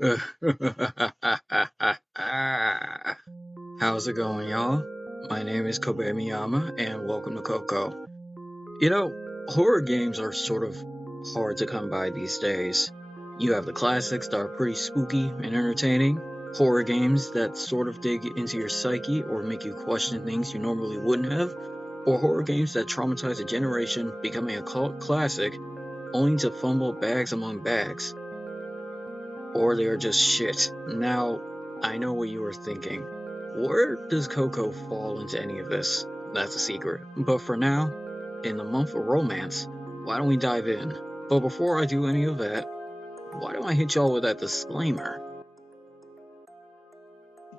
How's it going, y'all? My name is Kobe Miyama, and welcome to Coco. You know, horror games are sort of hard to come by these days. You have the classics that are pretty spooky and entertaining, horror games that sort of dig into your psyche or make you question things you normally wouldn't have, or horror games that traumatize a generation, becoming a cult classic, only to fumble bags among bags. Or they are just shit. Now, I know what you were thinking. Where does Coco fall into any of this? That's a secret. But for now, in the month of romance, why don't we dive in? But before I do any of that, why don't I hit y'all with that disclaimer?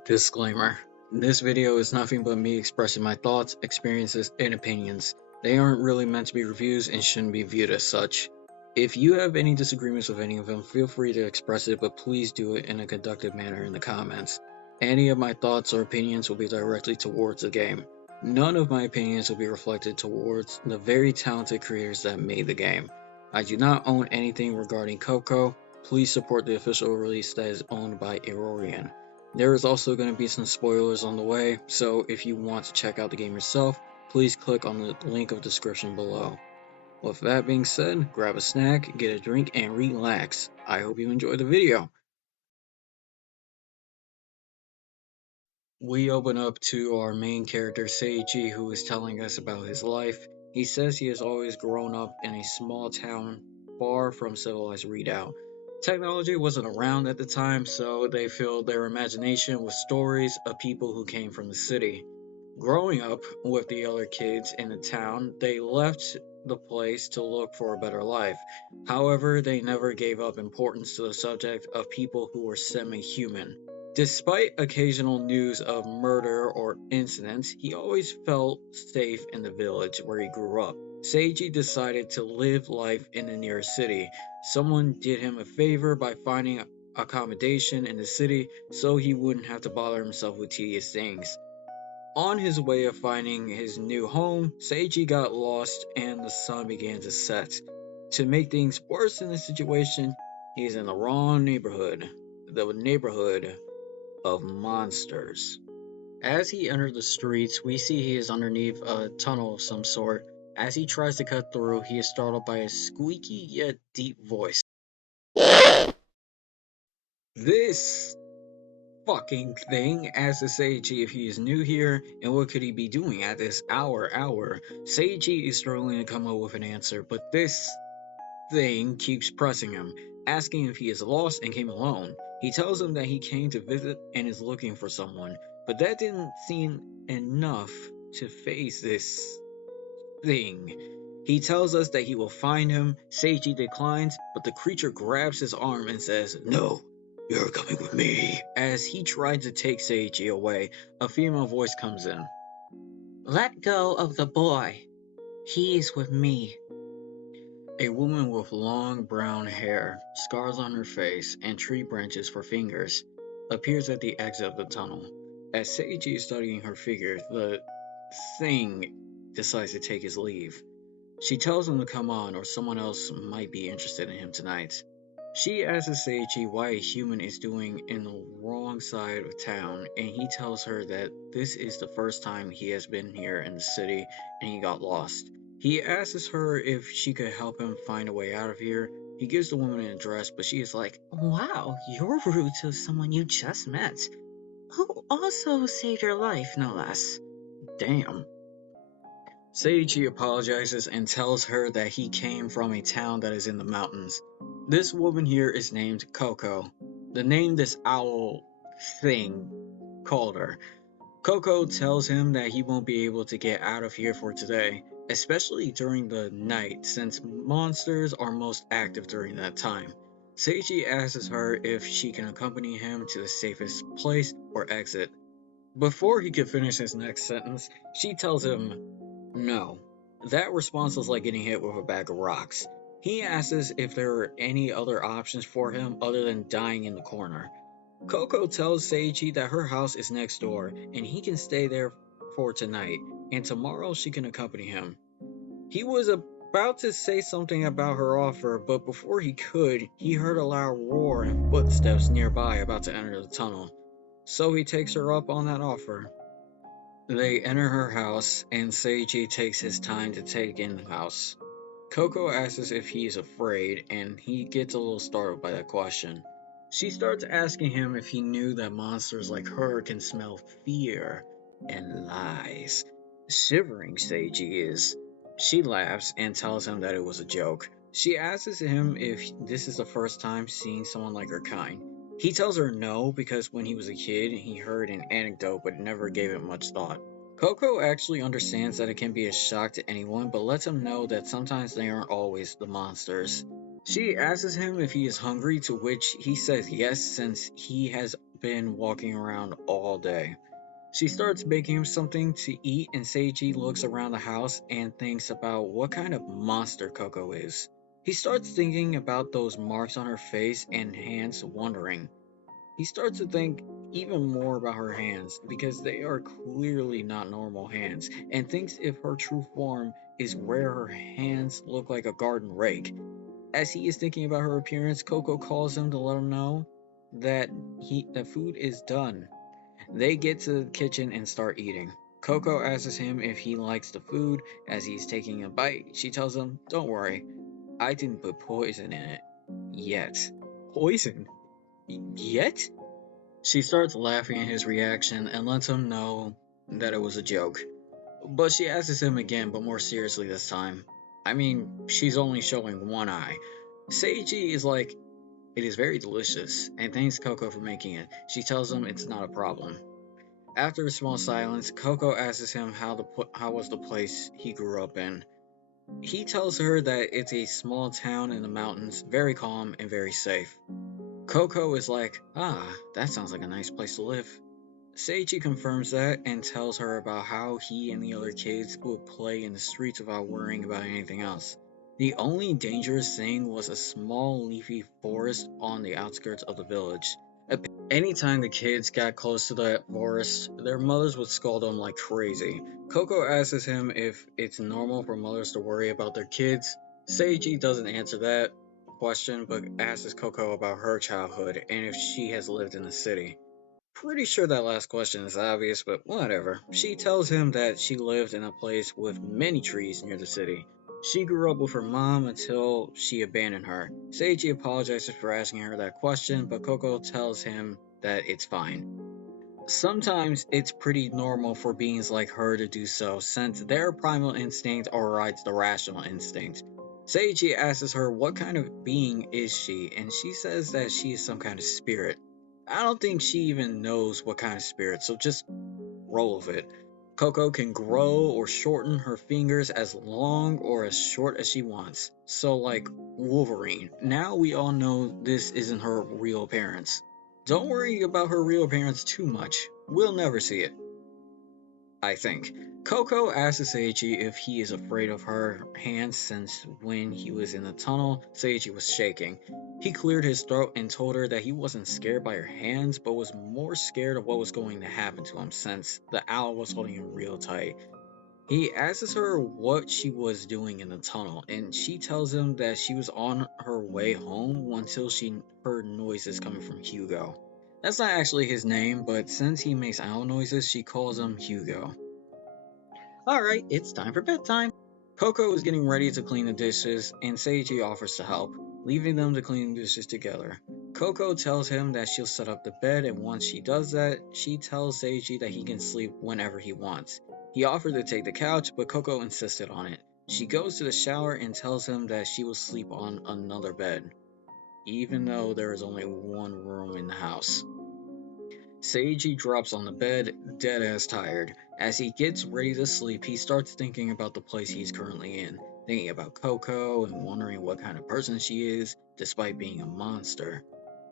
Disclaimer. This video is nothing but me expressing my thoughts, experiences, and opinions. They aren't really meant to be reviews and shouldn't be viewed as such. If you have any disagreements with any of them, feel free to express it, but please do it in a conductive manner in the comments. Any of my thoughts or opinions will be directly towards the game. None of my opinions will be reflected towards the very talented creators that made the game. I do not own anything regarding Coco. Please support the official release that is owned by Aurorian. There is also going to be some spoilers on the way, so if you want to check out the game yourself, please click on the link of description below. With that being said, grab a snack, get a drink, and relax. I hope you enjoy the video. We open up to our main character Seiji, who is telling us about his life. He says he has always grown up in a small town far from civilized Redoubt. Technology wasn't around at the time, so they filled their imagination with stories of people who came from the city. Growing up with the other kids in the town, they left the place to look for a better life. However, they never gave up importance to the subject of people who were semi-human. Despite occasional news of murder or incidents, he always felt safe in the village where he grew up. Seiji decided to live life in the nearest city. Someone did him a favor by finding accommodation in the city so he wouldn't have to bother himself with tedious things. On his way of finding his new home, Seiji got lost and the sun began to set. To make things worse in the situation, he's in the wrong neighborhood. The neighborhood of monsters. As he enters the streets, we see he is underneath a tunnel of some sort. As he tries to cut through, he is startled by a squeaky yet deep voice. This fucking thing asks Seiji if he is new here and what could he be doing at this hour. Seiji is struggling to come up with an answer, but this thing keeps pressing him, asking if he is lost and came alone. He tells him that he came to visit and is looking for someone, but that didn't seem enough to face this thing. He tells us that he will find him. Seiji declines, but the creature grabs his arm and says, "No, you're coming with me." As he tried to take Seiji away, a female voice comes in. "Let go of the boy. He is with me." A woman with long brown hair, scars on her face, and tree branches for fingers appears at the exit of the tunnel. As Seiji is studying her figure, the thing decides to take his leave. She tells him to come on or someone else might be interested in him tonight. She asks Seiji why a human is doing in the wrong side of town, and he tells her that this is the first time he has been here in the city and he got lost. He asks her if she could help him find a way out of here. He gives the woman an address, but she is like, "Wow, you're rude to someone you just met, who also saved your life, no less." Damn. Seiji apologizes and tells her that he came from a town that is in the mountains. This woman here is named Coco, the name this owl thing called her. Coco tells him that he won't be able to get out of here for today, especially during the night since monsters are most active during that time. Seiji asks her if she can accompany him to the safest place or exit. Before he could finish his next sentence, she tells him no. That response was like getting hit with a bag of rocks. He asks if there are any other options for him other than dying in the corner. Coco tells Seiji that her house is next door and he can stay there for tonight, and tomorrow she can accompany him. He was about to say something about her offer, but before he could, he heard a loud roar and footsteps nearby about to enter the tunnel. So he takes her up on that offer. They enter her house, and Seiji takes his time to take in the house. Coco asks if he's afraid, and he gets a little startled by that question. She starts asking him if he knew that monsters like her can smell fear and lies. Shivering Seiji is. She laughs and tells him that it was a joke. She asks him if this is the first time seeing someone like her kind. He tells her no because when he was a kid, he heard an anecdote but never gave it much thought. Coco actually understands that it can be a shock to anyone, but lets him know that sometimes they aren't always the monsters. She asks him if he is hungry, to which he says yes, since he has been walking around all day. She starts baking him something to eat, and Seiji looks around the house and thinks about what kind of monster Coco is. He starts thinking about those marks on her face and hands, wondering. He starts to think even more about her hands because they are clearly not normal hands, and thinks if her true form is where her hands look like a garden rake. As he is thinking about her appearance, Coco calls him to let him know that the food is done. They get to the kitchen and start eating. Coco asks him if he likes the food. As he's taking a bite, she tells him, "Don't worry, I didn't put poison in it. Yet." Poison? Yet? She starts laughing at his reaction and lets him know that it was a joke. But she asks him again, but more seriously this time. I mean, she's only showing one eye. Seiji is like, "It is very delicious," and thanks Coco for making it. She tells him it's not a problem. After a small silence, Coco asks him how was the place he grew up in. He tells her that it's a small town in the mountains, very calm and very safe. Coco is like, that sounds like a nice place to live. Seiji confirms that and tells her about how he and the other kids would play in the streets without worrying about anything else. The only dangerous thing was a small leafy forest on the outskirts of the village. Anytime the kids got close to that forest, their mothers would scold them like crazy. Coco asks him if it's normal for mothers to worry about their kids. Seiji doesn't answer that question, but asks Coco about her childhood and if she has lived in the city. Pretty sure that last question is obvious, but whatever. She tells him that she lived in a place with many trees near the city. She grew up with her mom until she abandoned her. Seiji apologizes for asking her that question, but Coco tells him that it's fine. Sometimes it's pretty normal for beings like her to do so, since their primal instinct overrides the rational instinct. Seiji asks her what kind of being is she, and she says that she is some kind of spirit. I don't think she even knows what kind of spirit, so just roll with it. Coco can grow or shorten her fingers as long or as short as she wants. So, like Wolverine. Now we all know this isn't her real appearance. Don't worry about her real appearance too much. We'll never see it. I think. Coco asks Seiji if he is afraid of her hands since when he was in the tunnel, Seiji was shaking. He cleared his throat and told her that he wasn't scared by her hands, but was more scared of what was going to happen to him since the owl was holding him real tight. He asks her what she was doing in the tunnel, and she tells him that she was on her way home until she heard noises coming from Hugo. That's not actually his name, but since he makes owl noises, she calls him Hugo. Alright, it's time for bedtime. Coco is getting ready to clean the dishes, and Seiji offers to help, leaving them to clean the dishes together. Coco tells him that she'll set up the bed, and once she does that, she tells Seiji that he can sleep whenever he wants. He offered to take the couch, but Coco insisted on it. She goes to the shower and tells him that she will sleep on another bed, even though there is only one room in the house. Seiji drops on the bed, dead ass tired. As he gets ready to sleep, he starts thinking about the place he's currently in, thinking about Coco and wondering what kind of person she is, despite being a monster.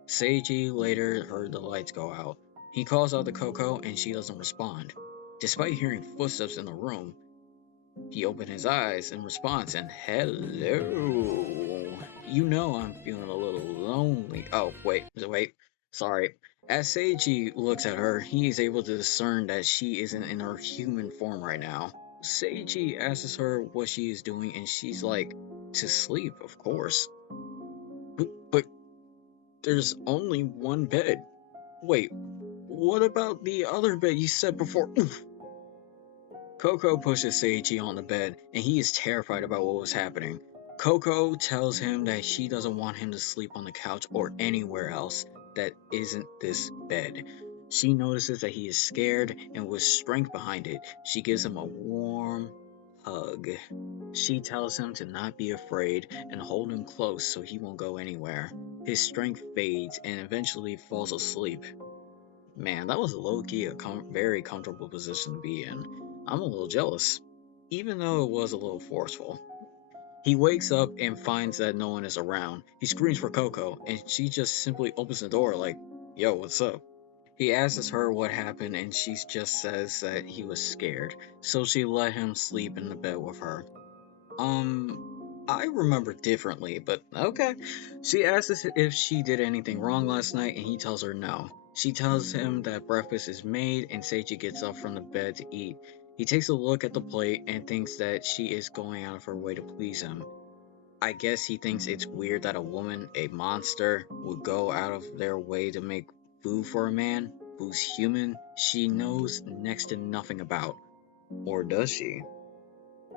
Seiji later heard the lights go out. He calls out to Coco and she doesn't respond. Despite hearing footsteps in the room, he opened his eyes in response and hello. You know I'm feeling a little lonely. Oh, wait. Sorry. As Seiji looks at her, he is able to discern that she isn't in her human form right now. Seiji asks her what she is doing, and she's like, to sleep, of course. But there's only one bed. Wait, what about the other bed you said before? Oof. Coco pushes Seiji on the bed, and he is terrified about what was happening. Coco tells him that she doesn't want him to sleep on the couch or anywhere else that isn't this bed. She notices that he is scared, and with strength behind it, she gives him a warm hug. She tells him to not be afraid and hold him close so he won't go anywhere. His strength fades and eventually falls asleep. Man, that was low-key a very comfortable position to be in. I'm a little jealous, even though it was a little forceful. He wakes up and finds that no one is around. He screams for Coco, and she just simply opens the door like, yo, what's up? He asks her what happened, and she just says that he was scared, so she let him sleep in the bed with her. I remember differently, but okay. She asks if she did anything wrong last night, and he tells her no. She tells him that breakfast is made, and Seiji gets up from the bed to eat. He takes a look at the plate and thinks that she is going out of her way to please him. I guess he thinks it's weird that a woman, a monster, would go out of their way to make food for a man who's human she knows next to nothing about. Or does she?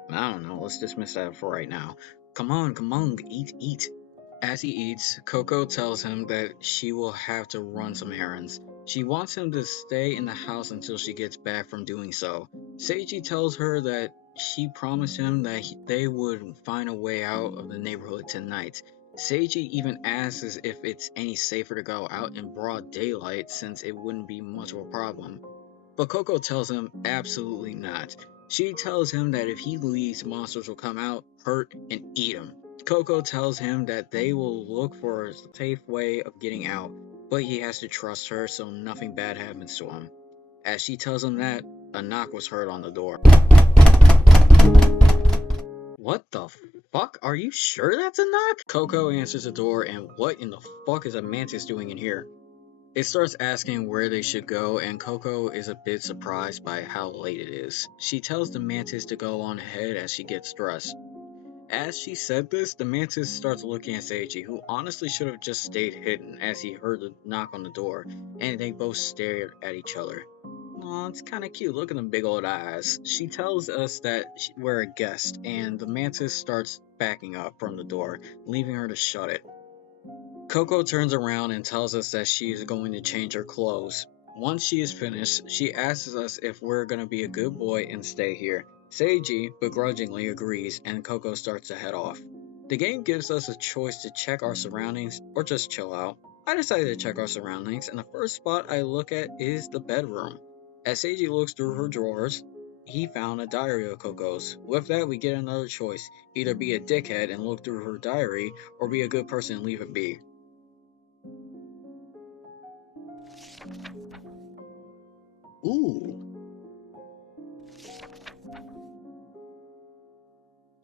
I don't know, let's dismiss that for right now. Come on, eat. As he eats, Coco tells him that she will have to run some errands. She wants him to stay in the house until she gets back from doing so. Seiji tells her that she promised him that they would find a way out of the neighborhood tonight. Seiji even asks if it's any safer to go out in broad daylight since it wouldn't be much of a problem. But Coco tells him absolutely not. She tells him that if he leaves, monsters will come out, hurt, and eat him. Coco tells him that they will look for a safe way of getting out, but he has to trust her so nothing bad happens to him. As she tells him that, a knock was heard on the door. What the fuck? Are you sure that's a knock? Coco answers the door, and what in the fuck is a mantis doing in here? It starts asking where they should go, and Coco is a bit surprised by how late it is. She tells the mantis to go on ahead as she gets dressed. As she said this, the mantis starts looking at Seiji, who honestly should have just stayed hidden as he heard the knock on the door, and they both stared at each other. Aw, it's kinda cute, look at them big old eyes. She tells us that we're a guest, and the mantis starts backing up from the door, leaving her to shut it. Coco turns around and tells us that she is going to change her clothes. Once she is finished, she asks us if we're going to be a good boy and stay here. Seiji begrudgingly agrees, and Coco starts to head off. The game gives us a choice to check our surroundings or just chill out. I decided to check our surroundings, and the first spot I look at is the bedroom. As Seiji looks through her drawers, he found a diary of Coco's. With that, we get another choice: either be a dickhead and look through her diary, or be a good person and leave it be. Ooh,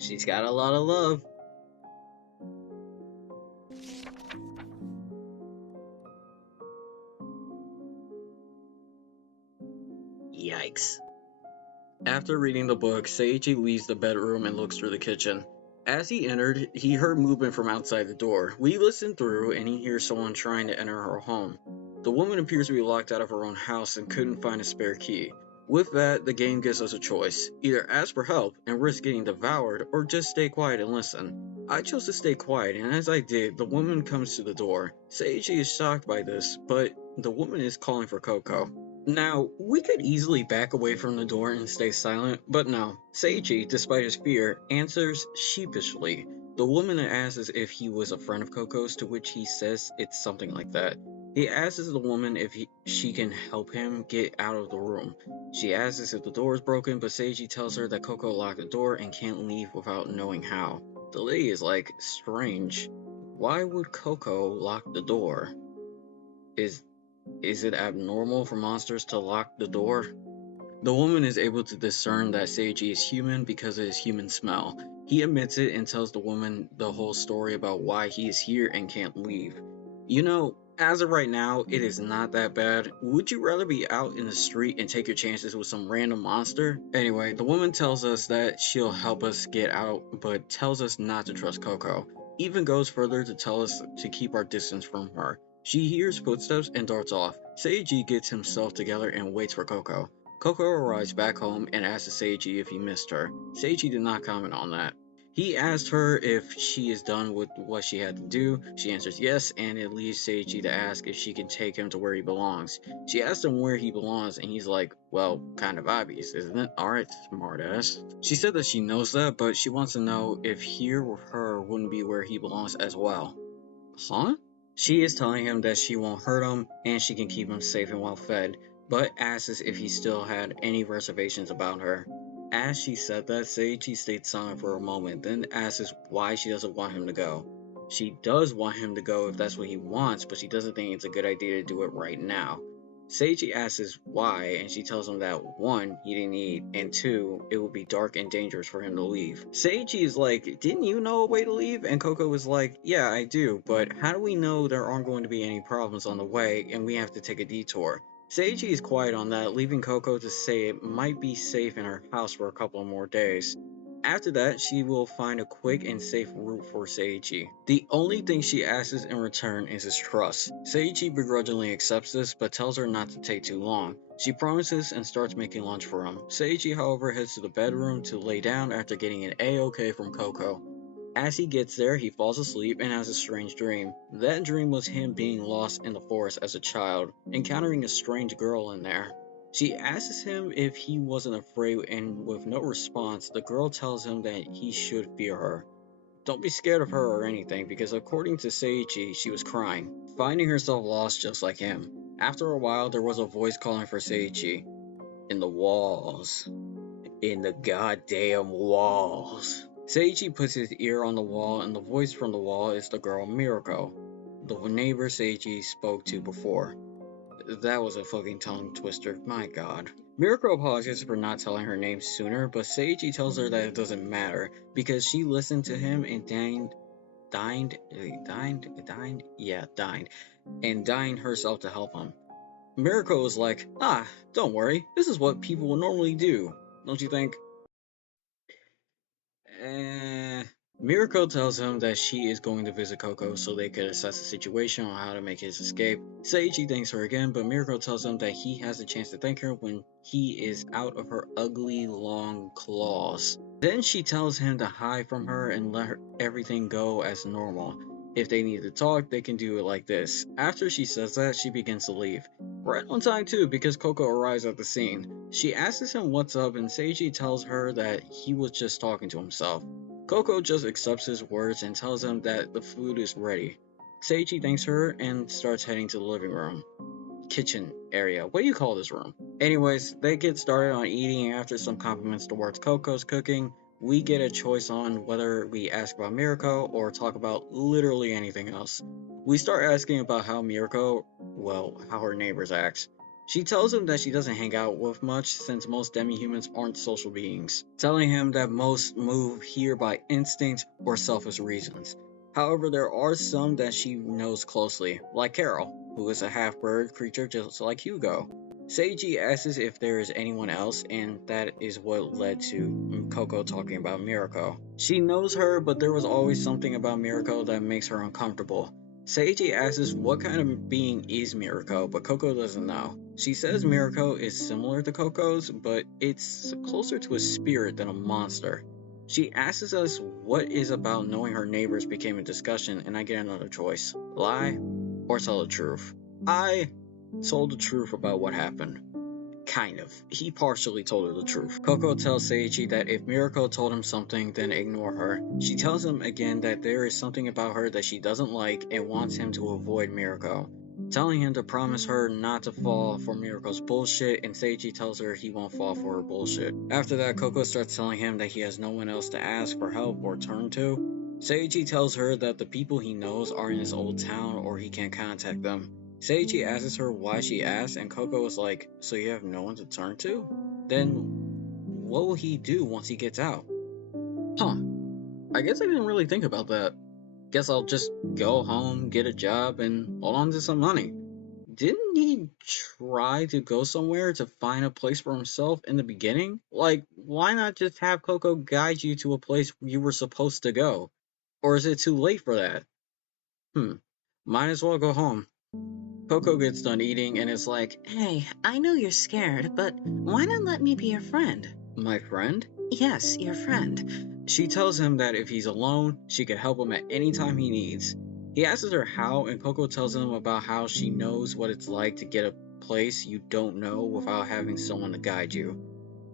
she's got a lot of love. Yikes. After reading the book, Seiji leaves the bedroom and looks through the kitchen. As he entered, he heard movement from outside the door. We listen through, and he hears someone trying to enter her home. The woman appears to be locked out of her own house and couldn't find a spare key. With that, the game gives us a choice: either ask for help and risk getting devoured, or just stay quiet and listen. I chose to stay quiet, and as I did, the woman comes to the door. Seiji is shocked by this, but the woman is calling for Coco. Now, we could easily back away from the door and stay silent, but no. Seiji, despite his fear, answers sheepishly. The woman asks if he was a friend of Coco's, to which he says it's something like that. He asks the woman if she can help him get out of the room. She asks if the door is broken, but Seiji tells her that Coco locked the door and can't leave without knowing how. The lady is like, strange. Why would Coco lock the door? Is it abnormal for monsters to lock the door? The woman is able to discern that Seiji is human because of his human smell. He admits it and tells the woman the whole story about why he is here and can't leave. You know, As of right now, it is not that bad. Would you rather be out in the street and take your chances with some random monster? Anyway, the woman tells us that she'll help us get out, but tells us not to trust Coco. Even goes further to tell us to keep our distance from her. She hears footsteps and darts off. Seiji gets himself together and waits for Coco. Coco arrives back home and asks Seiji if he missed her. Seiji did not comment on that. He asked her if she is done with what she had to do. She answers yes, and it leaves Seiji to ask if she can take him to where he belongs. She asks him where he belongs, and he's like, well, kind of obvious, isn't it? Alright, smartass. She said that she knows that, but she wants to know if here with her wouldn't be where he belongs as well. Huh? She is telling him that she won't hurt him, and she can keep him safe and well fed, but asks if he still had any reservations about her. As she said that, Seiji stayed silent for a moment, then asks why she doesn't want him to go. She does want him to go if that's what he wants, but she doesn't think it's a good idea to do it right now. Seiji asks why, and she tells him that 1, he didn't eat, and 2, it would be dark and dangerous for him to leave. Seiji is like, didn't you know a way to leave? And Coco was like, yeah, I do, but how do we know there aren't going to be any problems on the way and we have to take a detour? Seiji is quiet on that, leaving Coco to say it might be safe in her house for a couple of more days. After that, she will find a quick and safe route for Seiji. The only thing she asks in return is his trust. Seiji begrudgingly accepts this, but tells her not to take too long. She promises and starts making lunch for him. Seiji, however, heads to the bedroom to lay down after getting an A-OK from Coco. As he gets there, he falls asleep and has a strange dream. That dream was him being lost in the forest as a child, encountering a strange girl in there. She asks him if he wasn't afraid, and with no response, the girl tells him that he should fear her. Don't be scared of her or anything, because according to Seiji, she was crying, finding herself lost just like him. After a while, there was a voice calling for Seiji. In the walls. In the goddamn walls. Seiji puts his ear on the wall, and the voice from the wall is the girl Mirako, the neighbor Seiji spoke to before. That was a fucking tongue twister, my god. Mirako apologizes for not telling her name sooner, but Seiji tells her that it doesn't matter, because she listened to him and dined herself to help him. Mirako was like, don't worry, this is what people would normally do, don't you think? Mirako tells him that she is going to visit Coco so they could assess the situation on how to make his escape. Seiji thanks her again, but Mirako tells him that he has a chance to thank her when he is out of her ugly long claws. Then she tells him to hide from her and let everything go as normal. If they need to talk, they can do it like this. After she says that, she begins to leave. Right on time too, because Coco arrives at the scene. She asks him what's up, and Seiji tells her that he was just talking to himself. Coco just accepts his words and tells him that the food is ready. Seiji thanks her and starts heading to the living room. Kitchen area. What do you call this room? Anyways, they get started on eating, and after some compliments towards Coco's cooking, we get a choice on whether we ask about Mirako or talk about literally anything else. We start asking about how how her neighbors act. She tells him that she doesn't hang out with much since most demi-humans aren't social beings, telling him that most move here by instinct or selfish reasons. However, there are some that she knows closely, like Carol, who is a half-bird creature just like Hugo. Seiji asks if there is anyone else, and that is what led to Coco talking about Mirako. She knows her, but there was always something about Mirako that makes her uncomfortable. Seiji asks what kind of being is Mirako, but Coco doesn't know. She says Mirako is similar to Coco's, but it's closer to a spirit than a monster. She asks us what is about knowing her neighbors became a discussion, and I get another choice. Lie or tell the truth. I told the truth about what happened. Kind of. He partially told her the truth. Coco tells Seiji that if Mirako told him something, then ignore her. She tells him again that there is something about her that she doesn't like and wants him to avoid Mirako, telling him to promise her not to fall for Mirako's bullshit, and Seiji tells her he won't fall for her bullshit. After that, Coco starts telling him that he has no one else to ask for help or turn to. Seiji tells her that the people he knows are in his old town or he can't contact them. Seiji asks her why she asked, and Coco is like, so you have no one to turn to? Then what will he do once he gets out? Huh. I guess I didn't really think about that. Guess I'll just go home, get a job, and hold on to some money. Didn't he try to go somewhere to find a place for himself in the beginning? Like, why not just have Coco guide you to a place you were supposed to go? Or is it too late for that? Hmm, might as well go home. Coco gets done eating and is like, Hey, I know you're scared, but why not let me be your friend? my friend? Yes, your friend. She tells him that if he's alone, she can help him at any time he needs. He asks her how, and Coco tells him about how she knows what it's like to get a place you don't know without having someone to guide you.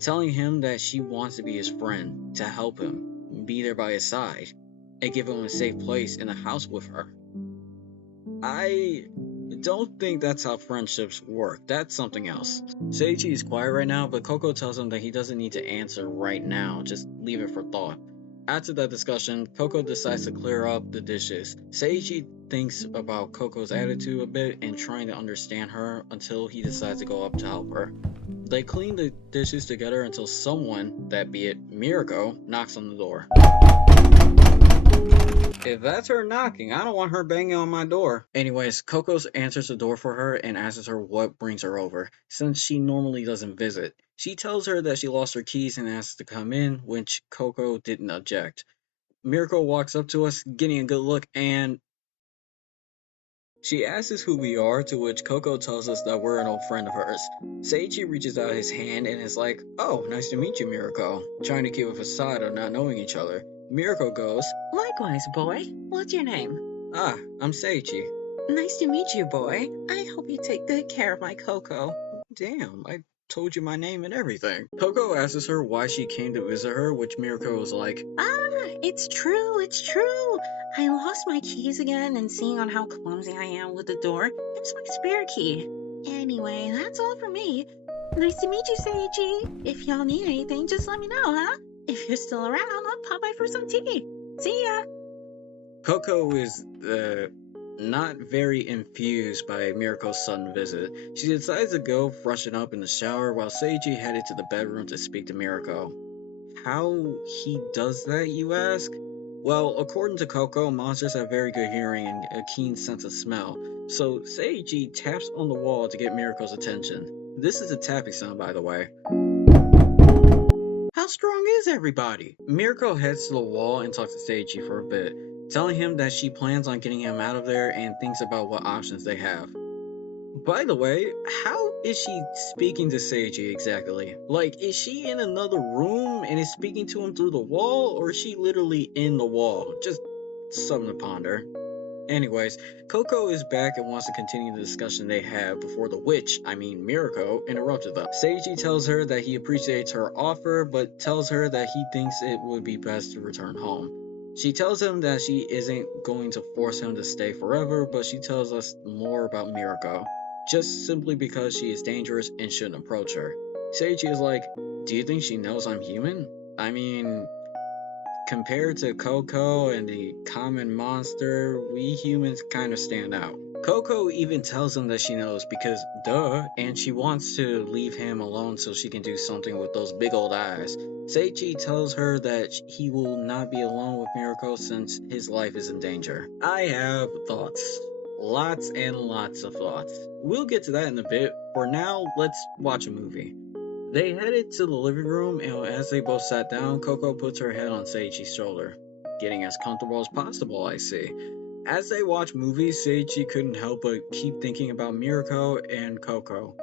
Telling him that she wants to be his friend, to help him, be there by his side, and give him a safe place in the house with her. I don't think that's how friendships work. That's something else. Seiji is quiet right now, but Coco tells him that he doesn't need to answer right now, just leave it for thought. After that discussion, Coco decides to clear up the dishes. Seiji thinks about Coco's attitude a bit and trying to understand her until he decides to go up to help her. They clean the dishes together until someone, that be it Mirako, knocks on the door. If that's her knocking, I don't want her banging on my door. Anyways, Coco answers the door for her and asks her what brings her over, since she normally doesn't visit. She tells her that she lost her keys and asks to come in, which Coco didn't object. Mirako walks up to us, getting a good look, and she asks us who we are, to which Coco tells us that we're an old friend of hers. Seiji reaches out his hand and is like, "Oh, nice to meet you, Mirako," trying to keep a facade of not knowing each other. Mirako goes, Likewise, boy. What's your name? "Ah, I'm Seiji." Nice to meet you, boy. I hope you take good care of my Coco. Damn, I told you my name and everything. Coco asks her why she came to visit her, which Mirako was like, It's true, it's true. I lost my keys again, and seeing on how clumsy I am with the door, here's my spare key. Anyway, that's all for me. Nice to meet you, Seiji. If y'all need anything, just let me know, huh? If you're still around, I'll pop by for some tea. See ya. Coco is not very infused by Mirako's sudden visit. She decides to go freshen up in the shower while Seiji headed to the bedroom to speak to Mirako. How he does that, you ask? Well, according to Coco, monsters have very good hearing and a keen sense of smell, so Seiji taps on the wall to get Mirako's attention. This is a tapping sound, by the way. How strong is everybody? Mirako heads to the wall and talks to Seiji for a bit, telling him that she plans on getting him out of there and thinks about what options they have. By the way, how is she speaking to Seiji exactly? Like, is she in another room and is speaking to him through the wall, or is she literally in the wall? Just something to ponder. Anyways, Coco is back and wants to continue the discussion they had before the witch, Mirako, interrupted them. Seiji tells her that he appreciates her offer, but tells her that he thinks it would be best to return home. She tells him that she isn't going to force him to stay forever, but she tells us more about Mirako, just simply because she is dangerous and shouldn't approach her. Seiji is like, "Do you think she knows I'm human? I mean, compared to Coco and the common monster, we humans kind of stand out." Coco even tells him that she knows because, duh, and she wants to leave him alone so she can do something with those big old eyes. Seiji tells her that he will not be alone with Mirako since his life is in danger. I have thoughts. Lots and lots of thoughts. We'll get to that in a bit. For now, let's watch a movie. They headed to the living room, and as they both sat down, Coco puts her head on Seiji's shoulder. Getting as comfortable as possible, I see. As they watch movies, Seiji couldn't help but keep thinking about Mirako and Coco.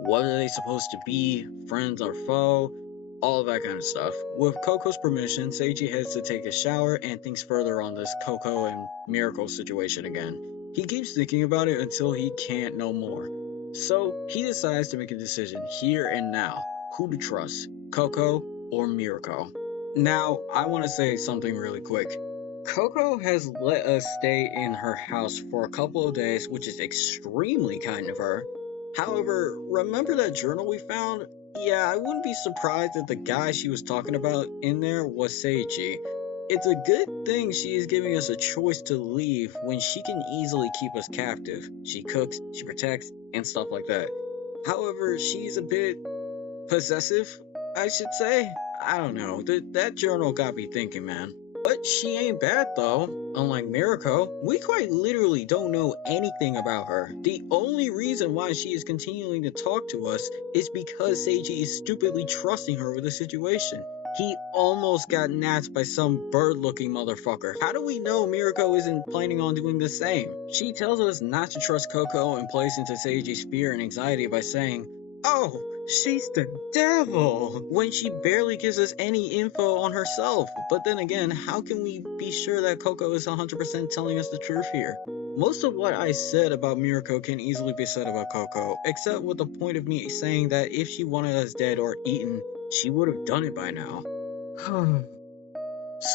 What are they supposed to be? Friends or foe? All of that kind of stuff. With Coco's permission, Seiji heads to take a shower and thinks further on this Coco and Mirako situation again. He keeps thinking about it until he can't no more. So he decides to make a decision here and now. Who to trust, Coco or Mirako? Now, I want to say something really quick. Coco has let us stay in her house for a couple of days, which is extremely kind of her. However, remember that journal we found? Yeah, I wouldn't be surprised if the guy she was talking about in there was Seiji. It's a good thing she is giving us a choice to leave when she can easily keep us captive. She cooks, she protects, and stuff like that. However, she's a bit possessive, I should say. I don't know. That journal got me thinking, man. But she ain't bad though. Unlike Mirako, we quite literally don't know anything about her. The only reason why she is continuing to talk to us is because Seiji is stupidly trusting her with the situation. He almost got nabbed by some bird-looking motherfucker. How do we know Mirako isn't planning on doing the same? She tells us not to trust Coco and plays into Seiji's fear and anxiety by saying, "Oh, she's the devil," when she barely gives us any info on herself. But then again, how can we be sure that Coco is 100% telling us the truth here? Most of what I said about Mirako can easily be said about Coco, except with the point of me saying that if she wanted us dead or eaten, she would have done it by now.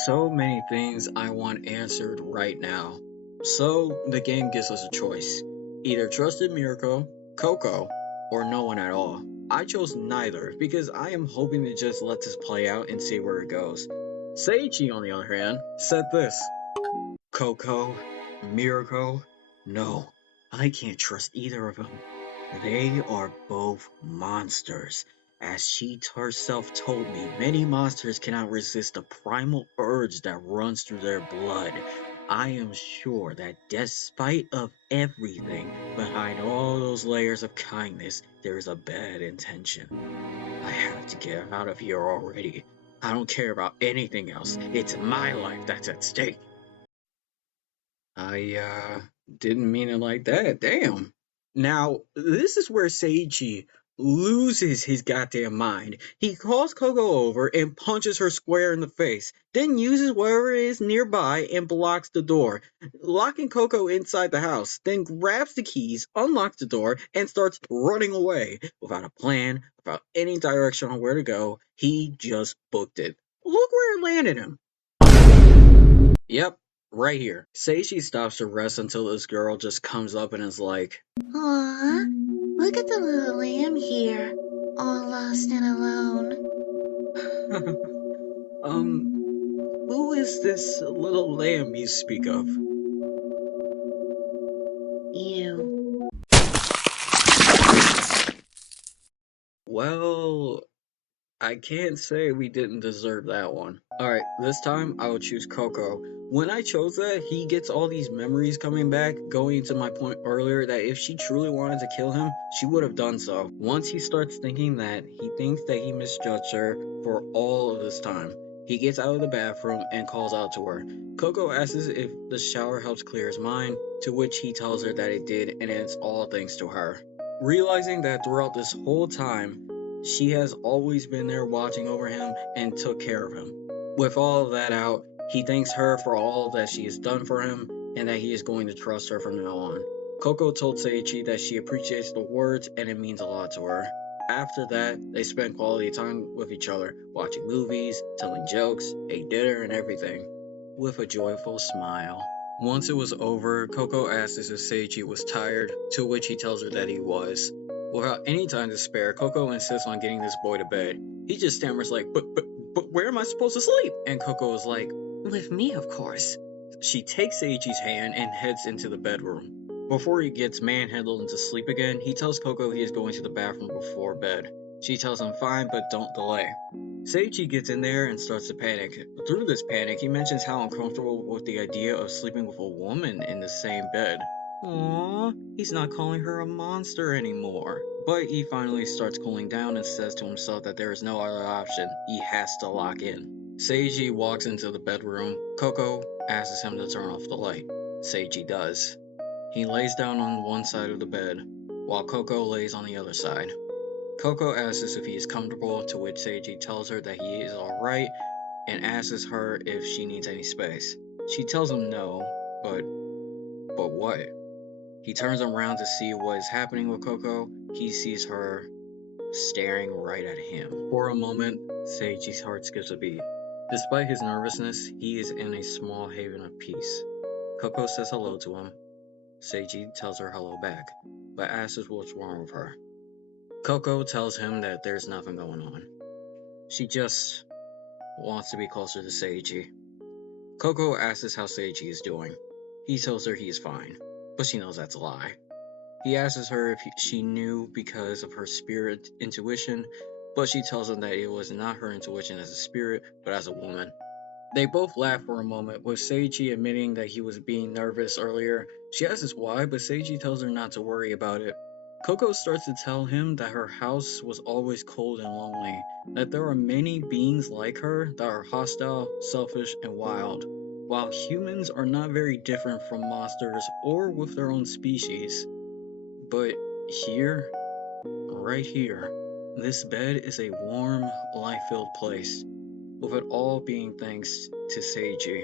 So many things I want answered right now. So the game gives us a choice. Either trusted Mirako, Coco, or no one at all. I chose neither because I am hoping to just let this play out and see where it goes. Seiichi, on the other hand, said this: Coco, Mirako, no, I can't trust either of them. They are both monsters. As she herself told me, many monsters cannot resist the primal urge that runs through their blood. I am sure that despite of everything, behind all those layers of kindness, there is a bad intention. I have to get out of here already. I don't care about anything else. It's my life that's at stake. I didn't mean it like that. Damn. Now, this is where Seiichi loses his goddamn mind. He calls Coco over and punches her square in the face, then uses whatever is nearby and blocks the door, locking Coco inside the house, then grabs the keys, unlocks the door, and starts running away. Without a plan, without any direction on where to go, he just booked it. Look where it landed him. Yep, right here. Say she stops to rest until this girl just comes up and is like, Aw, look at the little lamb here, all lost and alone. who is this little lamb you speak of? You. Well, I can't say we didn't deserve that one. Alright, this time I will choose Coco. When I chose that, he gets all these memories coming back, going to my point earlier that if she truly wanted to kill him, she would have done so. Once he starts thinking that, he thinks that he misjudged her for all of this time. He gets out of the bathroom and calls out to her. Coco asks if the shower helps clear his mind, to which he tells her that it did and it's all thanks to her. Realizing that throughout this whole time, she has always been there watching over him and took care of him. With all of that out, he thanks her for all that she has done for him and that he is going to trust her from now on. Coco told Seiichi that she appreciates the words and it means a lot to her. After that, they spent quality time with each other, watching movies, telling jokes, ate dinner, and everything, with a joyful smile. Once it was over, Coco asks if Seiichi was tired, to which he tells her that he was. Without any time to spare, Coco insists on getting this boy to bed. He just stammers like, but where am I supposed to sleep? And Coco is like, with me, of course. She takes Seiichi's hand and heads into the bedroom. Before he gets manhandled into sleep again, he tells Coco he is going to the bathroom before bed. She tells him fine, but don't delay. Seiichi gets in there and starts to panic. Through this panic, he mentions how uncomfortable with the idea of sleeping with a woman in the same bed. Aww, he's not calling her a monster anymore. But he finally starts cooling down and says to himself that there is no other option. He has to lock in. Seiji walks into the bedroom. Coco asks him to turn off the light. Seiji does. He lays down on one side of the bed, while Coco lays on the other side. Coco asks if he is comfortable, to which Seiji tells her that he is alright and asks her if she needs any space. She tells him no, but what? He turns around to see what is happening with Coco. He sees her staring right at him. For a moment, Seiji's heart skips a beat. Despite his nervousness, he is in a small haven of peace. Coco says hello to him. Seiji tells her hello back, but asks what's wrong with her. Coco tells him that there's nothing going on. She just wants to be closer to Seiji. Coco asks how Seiji is doing. He tells her he is fine, but she knows that's a lie. He asks her if she knew because of her spirit intuition, but she tells him that it was not her intuition as a spirit, but as a woman. They both laugh for a moment, with Seiji admitting that he was being nervous earlier. She asks why, but Seiji tells her not to worry about it. Coco starts to tell him that her house was always cold and lonely, that there are many beings like her that are hostile, selfish, and wild. While humans are not very different from monsters or with their own species. But here, right here, this bed is a warm, life-filled place, with it all being thanks to Seiji.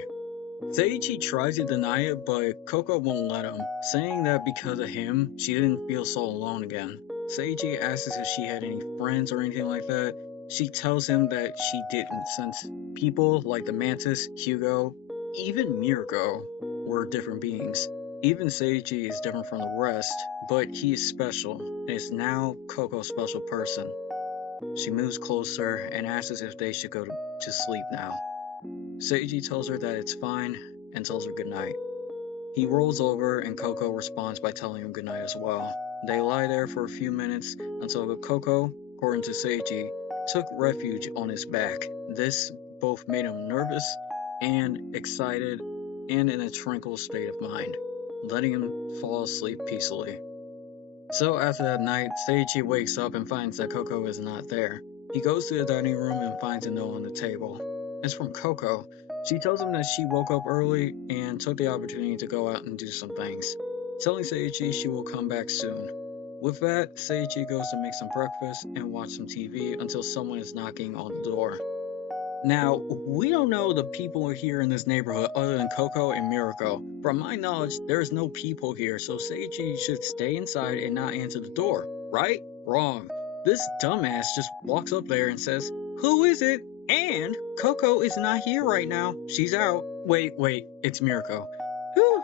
Seiji tries to deny it, but Coco won't let him, saying that because of him, she didn't feel so alone again. Seiji asks if she had any friends or anything like that. She tells him that she didn't, since people like the Mantis, Hugo, even Mirko were different beings. Even Seiji is different from the rest, but he is special, and is now Coco's special person. She moves closer and asks if they should go to sleep now. Seiji tells her that it's fine and tells her goodnight. He rolls over and Coco responds by telling him goodnight as well. They lie there for a few minutes until Coco, according to Seiji, took refuge on his back. This both made him nervous and excited and in a tranquil state of mind, letting him fall asleep peacefully. So after that night, Seiji wakes up and finds that Coco is not there. He goes to the dining room and finds a note on the table. It's from Coco. She tells him that she woke up early and took the opportunity to go out and do some things, telling Seiji she will come back soon. With that, Seiji goes to make some breakfast and watch some TV until someone is knocking on the door. Now, we don't know the people here in this neighborhood other than Coco and Mirko. From my knowledge, there's no people here, so Seiji should stay inside and not answer the door. Right? Wrong. This dumbass just walks up there and says, "Who is it?" And Coco is not here right now. She's out. Wait, it's Mirko. Whew,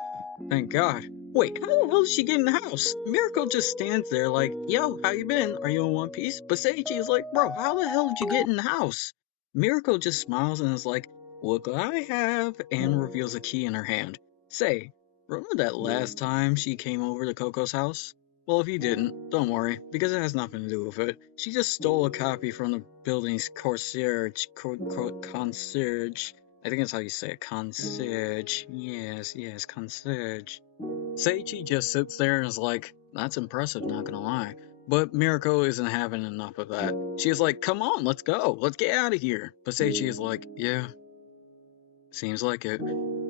thank God. Wait, how the hell did she get in the house? Mirko just stands there like, "Yo, how you been? Are you in one piece?" But Seiji is like, "Bro, how the hell did you get in the house?" Miracle just smiles and is like, "Look what I have," and reveals a key in her hand. Say, remember that last time she came over to Coco's house? Well, if you didn't, don't worry, because it has nothing to do with it. She just stole a copy from the building's concierge. Concierge. I think that's how you say it. Concierge. Yes, concierge. Seichi just sits there and is like, "That's impressive, not gonna lie." But Mirko isn't having enough of that. She is like, "Come on, let's go. Let's get out of here." But Seichi is like, "Yeah, seems like it."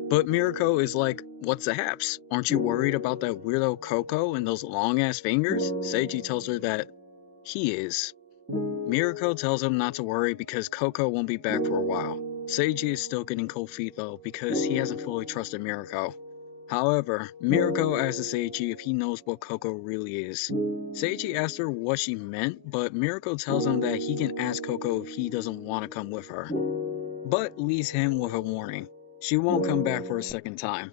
But Mirko is like, "What's the haps? Aren't you worried about that weirdo Coco and those long ass fingers?" Seichi tells her that he is. Mirko tells him not to worry because Coco won't be back for a while. Seiji is still getting cold feet though because he hasn't fully trusted Mirko. However, Mirko asks Seiji if he knows what Coco really is. Seiji asks her what she meant, but Mirko tells him that he can ask Coco if he doesn't want to come with her, but leaves him with a warning. She won't come back for a second time.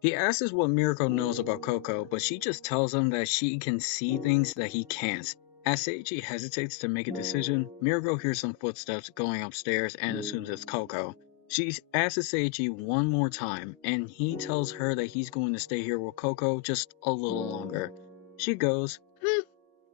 He asks what Mirko knows about Coco, but she just tells him that she can see things that he can't. As Seiji hesitates to make a decision, Mirko hears some footsteps going upstairs and assumes it's Coco. She asks Seiji one more time, and he tells her that he's going to stay here with Coco just a little longer. She goes,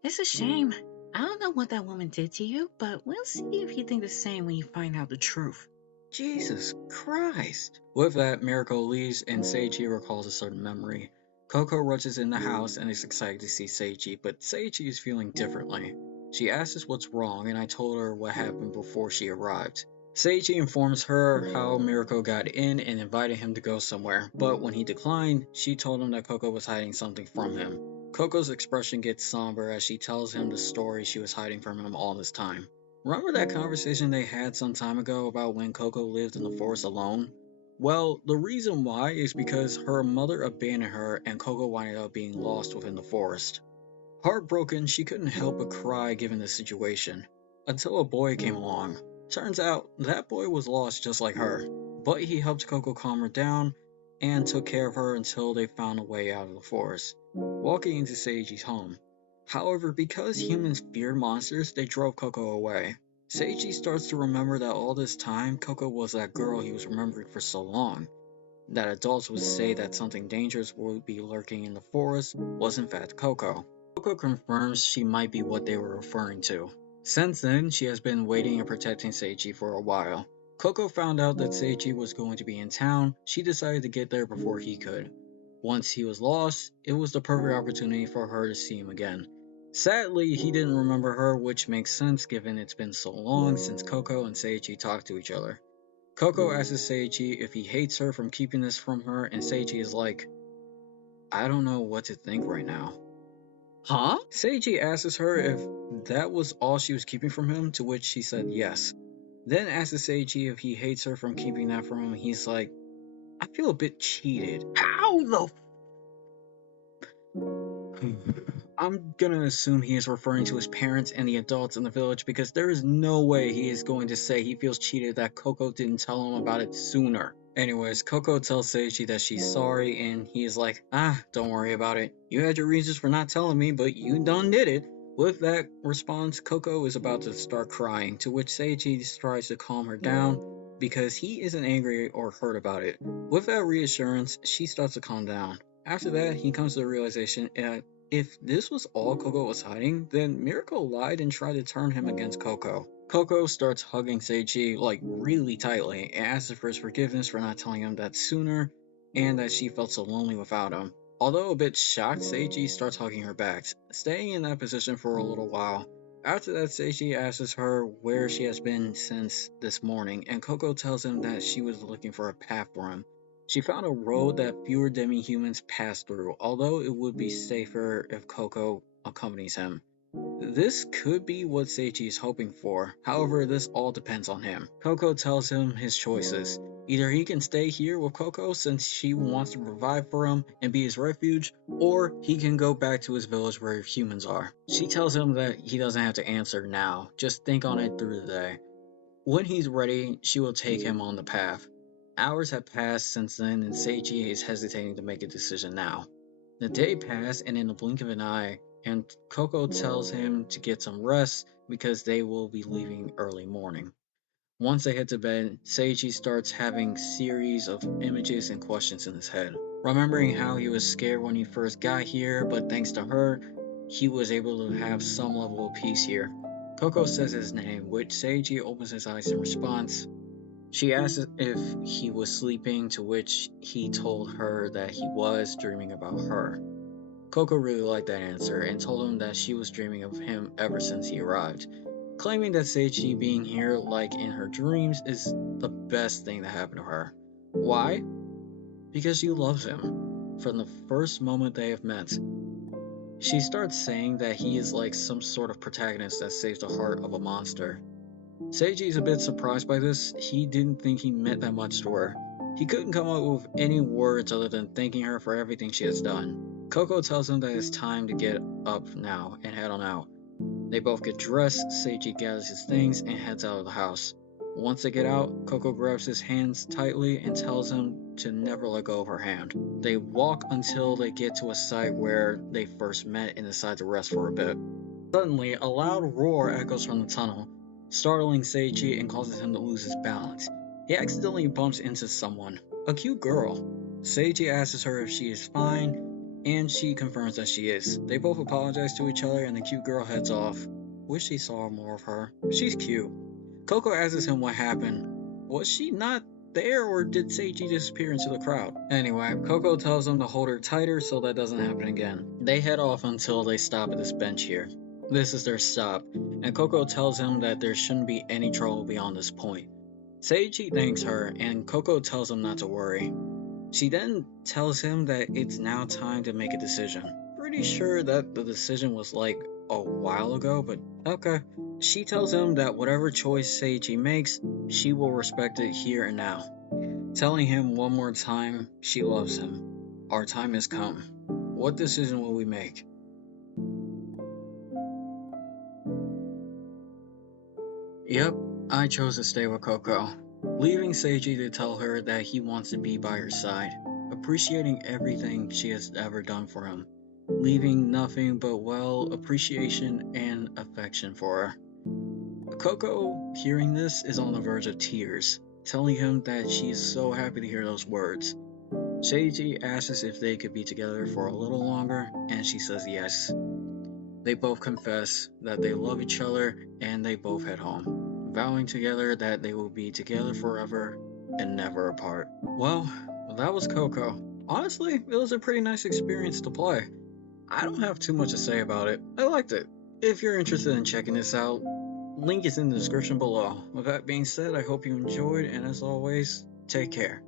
It's a shame. I don't know what that woman did to you, but we'll see if you think the same when you find out the truth. "Jesus Christ." With that, Mirko leaves and Seiji recalls a certain memory. Coco rushes in the house and is excited to see Seiji, but Seiji is feeling differently. She asks us what's wrong, and I told her what happened before she arrived. Seiji informs her how Mirko got in and invited him to go somewhere, but when he declined, she told him that Coco was hiding something from him. Coco's expression gets somber as she tells him the story she was hiding from him all this time. Remember that conversation they had some time ago about when Coco lived in the forest alone? Well, the reason why is because her mother abandoned her and Coco wound up being lost within the forest. Heartbroken, she couldn't help but cry given the situation, until a boy came along. Turns out, that boy was lost just like her, but he helped Coco calm her down and took care of her until they found a way out of the forest, walking into Seiji's home. However, because humans feared monsters, they drove Coco away. Seiji starts to remember that all this time, Coco was that girl he was remembering for so long. That adults would say that something dangerous would be lurking in the forest was in fact Coco. Coco confirms she might be what they were referring to. Since then, she has been waiting and protecting Seiji for a while. Coco found out that Seiji was going to be in town. She decided to get there before he could. Once he was lost, it was the perfect opportunity for her to see him again. Sadly, he didn't remember her, which makes sense given it's been so long since Coco and Seiji talked to each other. Coco asks Seiji if he hates her from keeping this from her, and Seiji is like, I don't know what to think right now. Huh? Seiji asks her if that was all she was keeping from him, to which she said yes. Then asks Seiji if he hates her from keeping that from him. He's like, I feel a bit cheated. How the I'm gonna assume he is referring to his parents and the adults in the village because there is no way he is going to say he feels cheated that Coco didn't tell him about it sooner. Anyways, Coco tells Seiji that she's sorry and he is like, don't worry about it. You had your reasons for not telling me, but you done did it. With that response, Coco is about to start crying, to which Seiji tries to calm her down because he isn't angry or hurt about it. With that reassurance, she starts to calm down. After that, he comes to the realization that if this was all Coco was hiding, then Miracle lied and tried to turn him against Coco. Coco starts hugging Seiji like really tightly and asks for his forgiveness for not telling him that sooner and that she felt so lonely without him. Although a bit shocked, Seiji starts hugging her back, staying in that position for a little while. After that, Seiji asks her where she has been since this morning, and Coco tells him that she was looking for a path for him. She found a road that fewer demi-humans pass through, although it would be safer if Coco accompanies him. This could be what Seiji is hoping for, however this all depends on him. Coco tells him his choices. Either he can stay here with Coco since she wants to provide for him and be his refuge, or he can go back to his village where humans are. She tells him that he doesn't have to answer now, just think on it through the day. When he's ready, she will take him on the path. Hours have passed since then, and Seiji is hesitating to make a decision now. The day passed, and in the blink of an eye, and Coco tells him to get some rest because they will be leaving early morning. Once they head to bed, Seiji starts having series of images and questions in his head. Remembering how he was scared when he first got here, but thanks to her, he was able to have some level of peace here. Coco says his name, which Seiji opens his eyes in response. She asks if he was sleeping, to which he told her that he was dreaming about her. Coco really liked that answer and told him that she was dreaming of him ever since he arrived, claiming that Seiji being here like in her dreams is the best thing that happened to her. Why? Because she loves him from the first moment they have met. She starts saying that he is like some sort of protagonist that saves the heart of a monster. Seiji is a bit surprised by this. He didn't think he meant that much to her. He couldn't come up with any words other than thanking her for everything she has done. Coco tells him that it's time to get up now and head on out. They both get dressed, Seiji gathers his things and heads out of the house. Once they get out, Coco grabs his hands tightly and tells him to never let go of her hand. They walk until they get to a site where they first met and decide to rest for a bit. Suddenly, a loud roar echoes from the tunnel, startling Seiji and causes him to lose his balance. He accidentally bumps into someone, a cute girl. Seiji asks her if she is fine, and she confirms that she is. They both apologize to each other and the cute girl heads off. Wish he saw more of her. She's cute. Coco asks him what happened. Was she not there or did Seiji disappear into the crowd? Anyway, Coco tells him to hold her tighter so that doesn't happen again. They head off until they stop at this bench here. This is their stop, and Coco tells him that there shouldn't be any trouble beyond this point. Seiji thanks her, and Coco tells him not to worry. She then tells him that it's now time to make a decision. Pretty sure that the decision was like a while ago, but okay. She tells him that whatever choice Seiji makes, she will respect it here and now. Telling him one more time she loves him. Our time has come. What decision will we make? Yep, I chose to stay with Coco, leaving Seiji to tell her that he wants to be by her side, appreciating everything she has ever done for him, leaving nothing but, well, appreciation and affection for her. Coco, hearing this, is on the verge of tears, telling him that she is so happy to hear those words. Seiji asks if they could be together for a little longer, and she says yes. They both confess that they love each other, and they both head home. vowing together that they will be together forever and never apart. Well, that was Coco. Honestly, it was a pretty nice experience to play. I don't have too much to say about it. I liked it. If you're interested in checking this out, link is in the description below. With that being said, I hope you enjoyed, and as always, take care.